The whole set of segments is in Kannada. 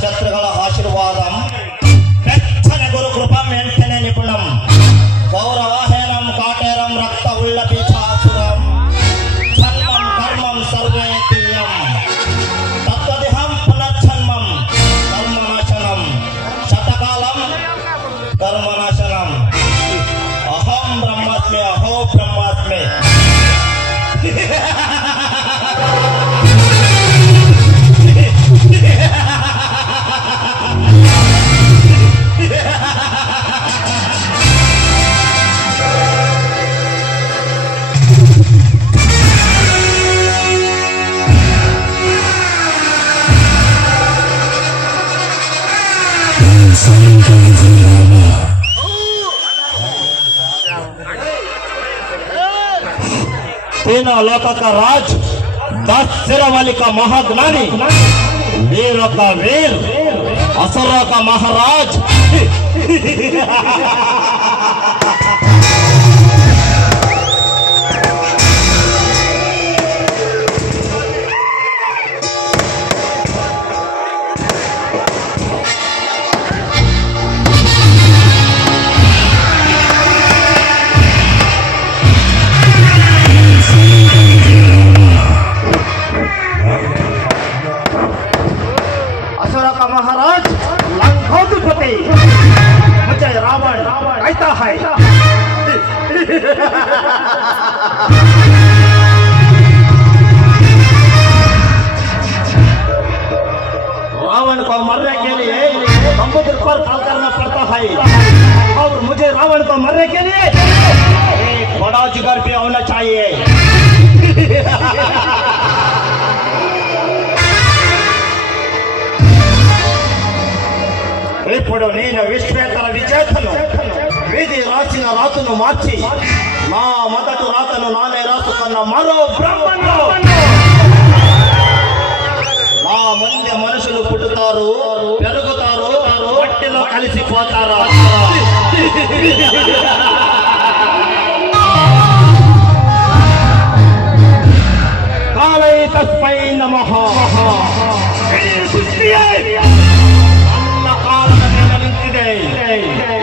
శత్రుగల ఆశీర్వాదం వెచ్చని గురు కృపం వెంటనే నిపుణం గౌరవాహేనం కాటేరం రక్త ఉల్లపీచాసురం జన్మం కర్మం సర్వేతీయం తత్వదిహం పునర్జన్మం కర్మనాశనం శతకాలం కర్మనాశనం అహం బ్రహ్మాస్మి అహో బ్రహ్మాస్మి तीनों लोकों का राज 10 सिर वाली का महाज्ञानी वीरों का वीर असुरों का महाराज महाराज लंकोदपति मुझे रावण कहता है रावण को मरने के लिए समुद्र पर पार करना पड़ता है और मुझे रावण को मरने के लिए एक बड़ा जिगर भी होना चाहिए ఇప్పుడు నేను విశ్వేతర విజేతను వీధి రాసిన రాతను మార్చి నా మొదటి రాతను నానే రాసుకున్న మరో బ్రహ్మను నా ముందే మనుషులు పుట్టుతారు పెరుగుతారు మట్టిలో కలిసిపోతారు కాలై తస్మై నమః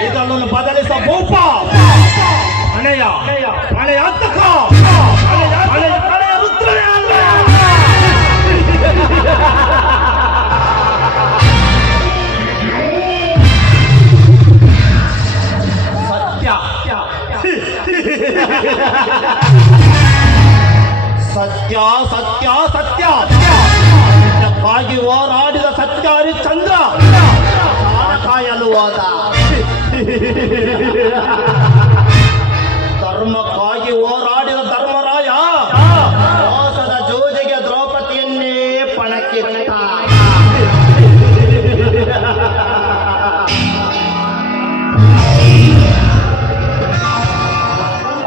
ಇದನ್ನು ಬದಲಿಸ ಭೂಪ ಹಣೆಯ ಹಣೆಯ ಅಂತಕ ಹಣೆಯ ರುದ್ರನೇ ಅಲ್ಲ ಸತ್ಯ ಸತ್ಯ ಸತ್ಯ ಸತ್ಯಕ್ಕಾಗಿ ಹೋರಾಡಿದ ಸತ್ಯ ಹರಿಶ್ಚಂದ್ರ ಕಾಯಲು ಹೋದ ಧರ್ಮಕ್ಕಾಗಿ ಹೋರಾಡಿದ ಧರ್ಮರಾಯ ಮೋಸದ ಜೋಜಿಗೆ ದ್ರೌಪದಿಯನ್ನೇ ಪಣಕ್ಕಿಟ್ಟ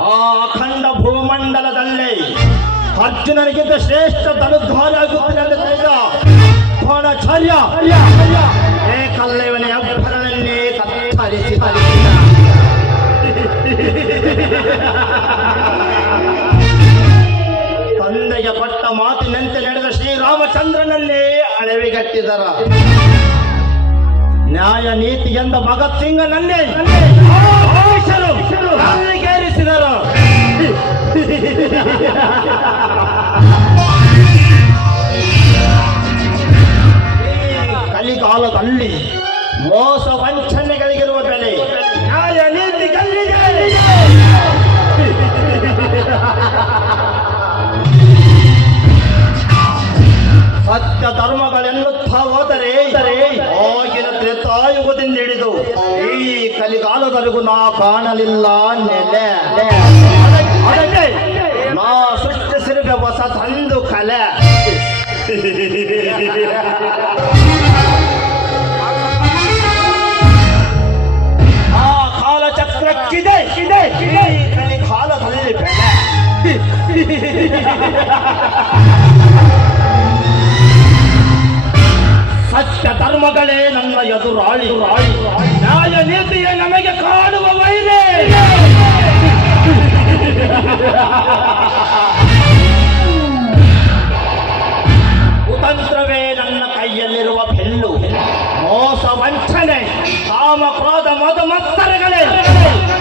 ಆ ಅಖಂಡ ಭೂಮಂಡಲದಲ್ಲಿ ಅರ್ಜುನನಿಗಿಂತ ಶ್ರೇಷ್ಠ ಧನುರ್ಧಾರಿ ಆಗುತ್ತಿದೆ ತಿಳಿದ ದ್ರೋಣಾಚಾರ್ಯ ಏಕಲ್ಲವನೇ ಅಬ್ಬರನನ್ನೇ ಕತ್ತರಿಸಿದ ತಂದೆಗೆ ಪಟ್ಟ ಮಾತಿನಂತೆ ನಡೆದ ಶ್ರೀರಾಮಚಂದ್ರನನ್ನೇ ಅಳವಿಗಟ್ಟಿದರ ನ್ಯಾಯ ನೀತಿ ಎಂದ ಭಗತ್ ಸಿಂಗನನ್ನೇ ಕೇರಿಸಿದರು ಕಲಿಕಾಲದಲ್ಲಿ ಮೋಸ ವಂಚನೆಗಳಿಗಿರುವ ಬೆಲೆ ನ್ಯಾಯ ನೀತಿಗಲ್ಲಿದೆ ಸತ್ಯ ಧರ್ಮಗಳೆನ್ನುತ್ತಾ ಹೋದರೆ ಆಗಿನ ತ್ರೇತಾಯುಗದಿಂದ ಹಿಡಿದು ಈ ಕಲಿಕಾಲದವರೆಗೂ ನಾ ಕಾಣಲಿಲ್ಲ ನೆಲೆ ಅದಕ್ಕೆ ನಾ ಸೃಷ್ಟಿಸಿರುವ ಹೊಸ ತಂದು ಕಲೆ ಆ ಕಾಲಚಕ್ರಕ್ಕಿದೆ ಕಲಿ ಕಾಲದಲ್ಲಿ ಬೆಲೆ ಸತ್ಯ ಧರ್ಮಗಳೇ ನನ್ನ ಎದುರಾಳಿ ನ್ಯಾಯ ನೀತಿಯೇ ನಮಗೆ ಕಾಡುವ ವೈರೇ ಕುತಂತ್ರವೇ ನನ್ನ ಕೈಯಲ್ಲಿರುವ ಬೆಲ್ಲು ಕಾಮ ಕ್ರೋಧ ಮದ ಮತ್ಸರಗಳೇ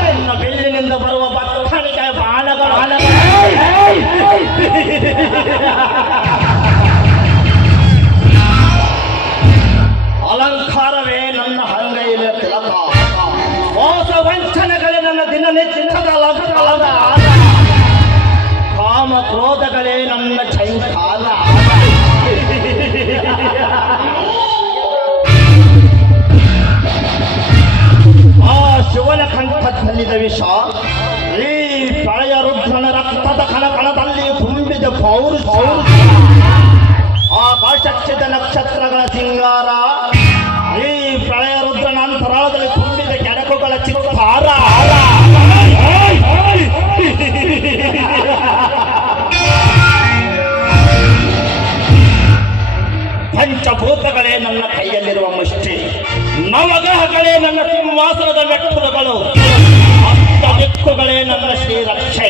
ನನ್ನ ಬೆಳ್ಳಿನಿಂದ ಬರುವ ಬತ್ತಣಿಕೆ ಬಾಣಗಳು ಅಲಂಕಾರವೇ ನನ್ನ ಅಂಗೈಯ ತಿಲಕ ಮೋಸ ವಂಚನೆಗಳೇ ನನ್ನ ದಿನನಿತ್ಯದ ಲಗ್ನದ ಕಾಮ ಕ್ರೋಧಗಳೇ ನನ್ನ ಚೈಕಾಲ ಆ ಶಿವನ ಕಂಠದಲ್ಲಿದ ವಿಷ ಈ ಪ್ರಳಯ ರುದ್ರನ ರಕ್ತದ ಕಣಕಣದಲ್ಲಿ ತುಂಬಿದ ಪೌರುಷ ಆಕಾಶಕ್ಷಿತ ನಕ್ಷತ್ರಗಳ ಸಿಂಗಾರ ಈ ಪ್ರಳಯ ರುದ್ರನ ಅಂತರಾಳದಲ್ಲಿ ತುಂಬಿದ ಕೆಡಕುಗಳ ಚಿತ್ತಾರ ಪಂಚಭೂತಗಳೇ ನನ್ನ ಕೈಯಲ್ಲಿರುವ ಮುಷ್ಟಿ ನವಗ್ರಹಗಳೇ ನನ್ನ ಸಿಂಹಾಸನದ ಮೆಟ್ಟುಗಳು ಅಷ್ಟ ದಿಕ್ಕುಗಳೇ ನನ್ನ ಶ್ರೀರಕ್ಷೆ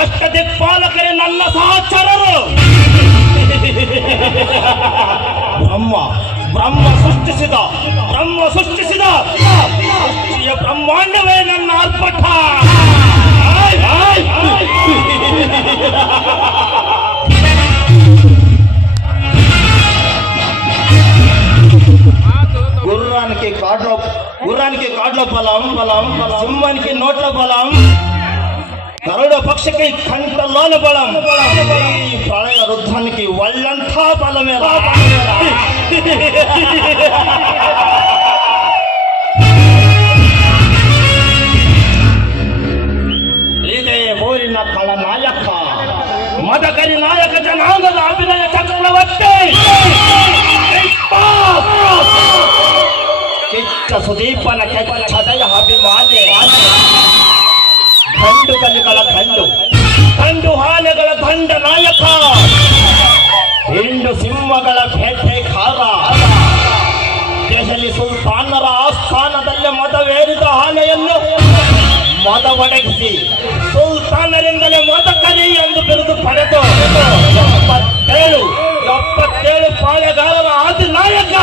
ಅಷ್ಟ ದಿಕ್ಪಾಲಕರೇ ನನ್ನ ಸಹಚರರು ಬ್ರಹ್ಮ ಸೃಷ್ಟಿಸಿದ ಸೃಷ್ಟಿಯ ಬ್ರಹ್ಮಾಂಡವೇ ನನ್ನ ಅರ್ಪಟ గుర్రానికి కాడ్లో బలం సింహానికి నోట్ల బలం గరుడ పక్షికి కంటలోని బలం ఈ ప్రళయ రుద్రానికి వాళ్ళంతా బలమే ఇదే ఊరిన కళ నాయక మదకరి నాయక జనాంగದ అభినయ చక్రవర్తి ಕಿಚ್ಚ ಸುದೀಪನ ಕೆಚ್ಚದಯ ಅಭಿಮಾನಿ ಗಂಡುಗಲಿಗಳ ಗಂಡು ಹಾನೆಗಳ ದಂಡ ನಾಯಕ ಹೆಂಡು ಸಿಂಹಗಳ ಬೇಟೆಗಾರ ದೆಹಲಿ ಸುಲ್ತಾನರ ಆಸ್ಥಾನದಲ್ಲಿ ಮದವೇರಿದ ಆನೆಯನ್ನು ಮದ ಒಡಗಿಸಿ ಸುಲ್ತಾನರಿಂದಲೇ ಮದಕರಿ ಎಂದು ಬಿರುದು ಪಡೆದು 77 ಪಾಳೆಗಾರರ ಆದಿ ನಾಯಕ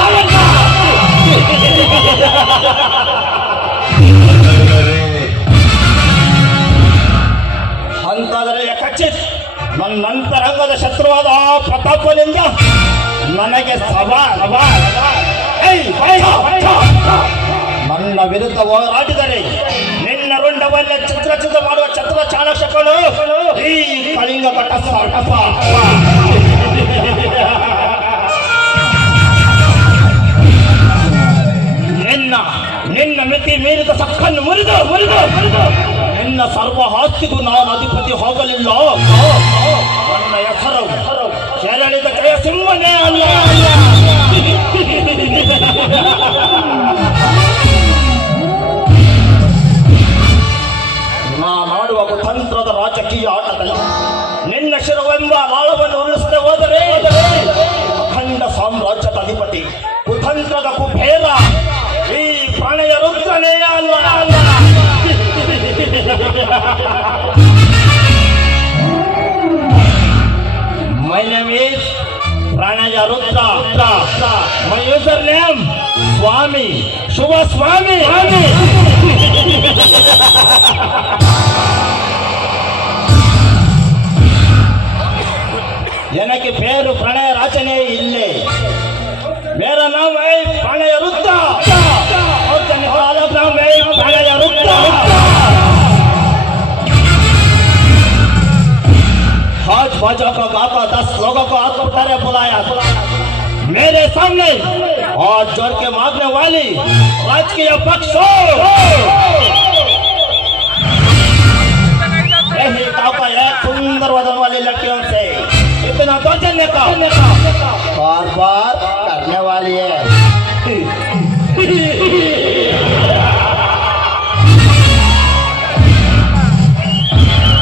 ಅಂತಾದರೆ ಖಚಿತ್ ನನ್ನಂತರಂಗದ ಶತ್ರುವಾದ ಆ ಪ್ರತಾಪನಿಂದ ನನಗೆ ನನ್ನ ವಿರುದ್ಧ ಹೋರಾಡಿದರೆ ನಿನ್ನ ರುಂಡವನ್ನೇ ಚಿತ್ರ ಮಾಡುವ ಛತ್ರ ಚಾಣಕ್ಷಗಳು ಈ ಕಳಿಂಗ ಪಟ್ಟ ನಿನ್ನ ಮಿತಿ ಮೀರಿದ ಸಕ್ಕನ್ನು ಮುರಿದು ನಿನ್ನ ಸರ್ವ ಆಸ್ತಿಗೂ ನಾನು ಅಧಿಪತಿ ಹೋಗಲಿಲ್ಲ ನನ್ನ ಹೆಸರು ಕೇರಳಿದ ಜಯಸಿಂಹನೇ ಅಲ್ಲ ನಾಡುವ ಕುತಂತ್ರದ ರಾಜಕೀಯ ಆಟದಲ್ಲಿ ನಿನ್ನ ಶಿರವೆಂಬ ಲಾಳವನ್ನು ಉರುಳಿಸದೆ ಹೋದರೆ ಅಖಂಡ ಸಾಮ್ರಾಜ್ಯದ ಅಧಿಪತಿ ಕುತಂತ್ರದ ಕುಬೇರ ಈ ಪ್ರಣಯ ರುದ್ರನೇ ಅಲ್ಲ My name is Pranaya Rudra. My username Swami. Shubha Swami. जनके पेरु प्रणय राचने इल्ले मेरा नाम है प्रणय रुद्र और जन अलग नाम है प्रणय रुद्र आज बाजा का गाका 10 लोगों को आत्महत्या बुलाया मेरे सामने और जोर के मांगने वाली राजकीय पक्ष यही गाँव का एक सुंदर वजन वाली लड़कियों से इतना दौर्जन्य का कारबार